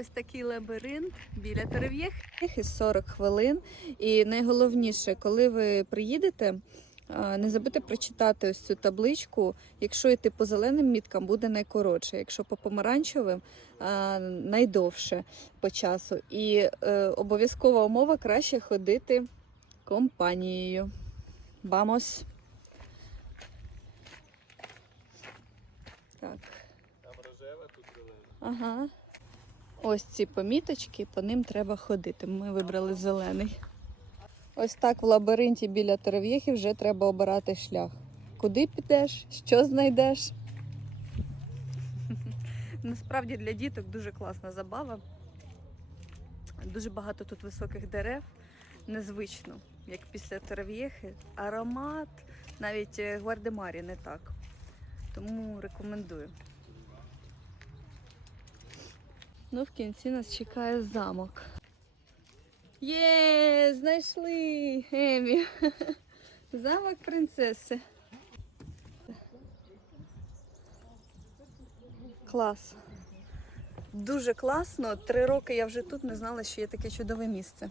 Ось такий лабіринт біля Терев'єх. Із 40 хвилин. І найголовніше, коли ви приїдете, не забудьте прочитати ось цю табличку. Якщо йти по зеленим міткам, буде найкоротше, якщо по помаранчевим найдовше по часу. І е, обов'язкова умова краще ходити компанією. Бамос! Так. Там рожева, тут зелена. Ага. Ось ці поміточки, по ним треба ходити. Ми вибрали зелений. Ось так в лабіринті біля Терев'єхи вже треба обирати шлях. Куди підеш, що знайдеш. Насправді для діток дуже класна забава. Дуже багато тут високих дерев, незвично, як після Терев'єхи. Аромат, навіть е, гвардемарі не так. Тому рекомендую. Ну, в кінці нас чекає замок. Є, знайшли Емі. Замок принцеси. Клас. Дуже класно. Три роки я вже тут не знала, що є таке чудове місце.